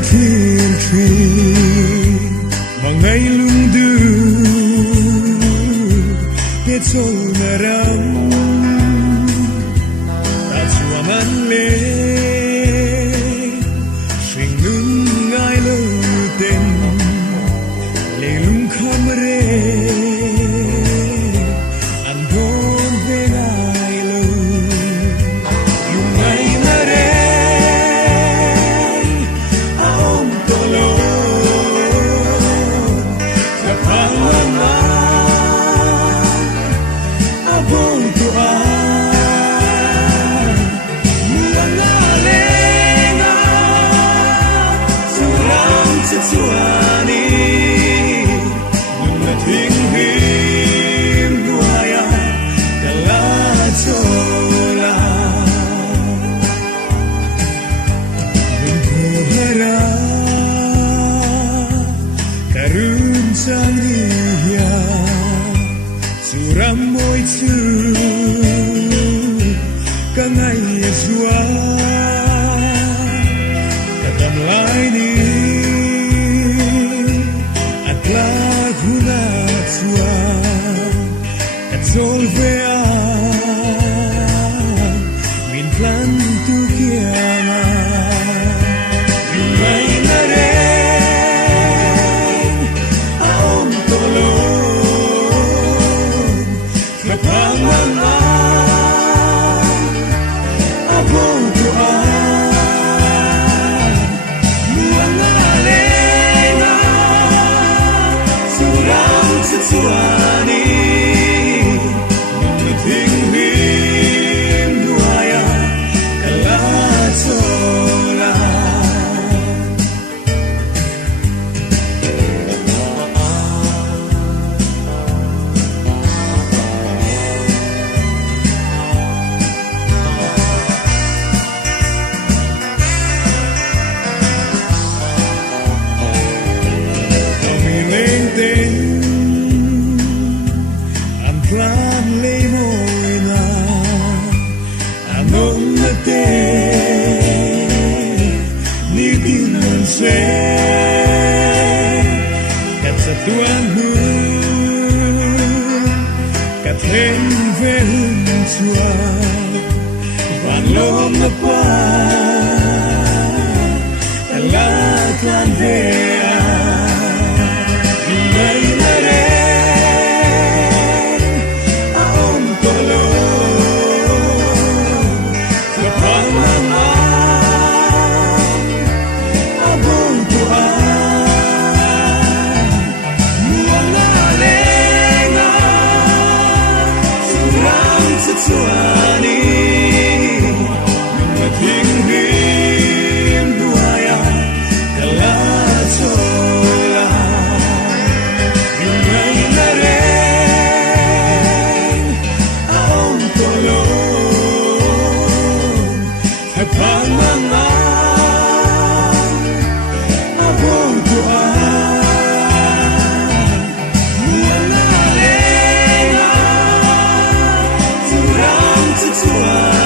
thiên thủy mà ngày lung đưa biết sâu nà ram ta chua man lê sinh nun ngai lơ tên lê lung kham rê an đôn về ngai lơ lung ngai na rê a om to lo ka phang ma a bon to a Chuani nung thing him duaya kala chola nung hera karun changya suram moi chu kangai zua katam lai ni Solvea min plan tu kiama Lumay na rin aong tolong kapangangan abong tuan mga lena surang sesuani Plan le moina anom na te ni dinan se kat sa tuan hu kat ren ven chua van lom na pa la kan ve Chuani nung thing him duaya kala chola yung ngay na rin aong tolong kapangangan abong tuan mga lena surang sesuai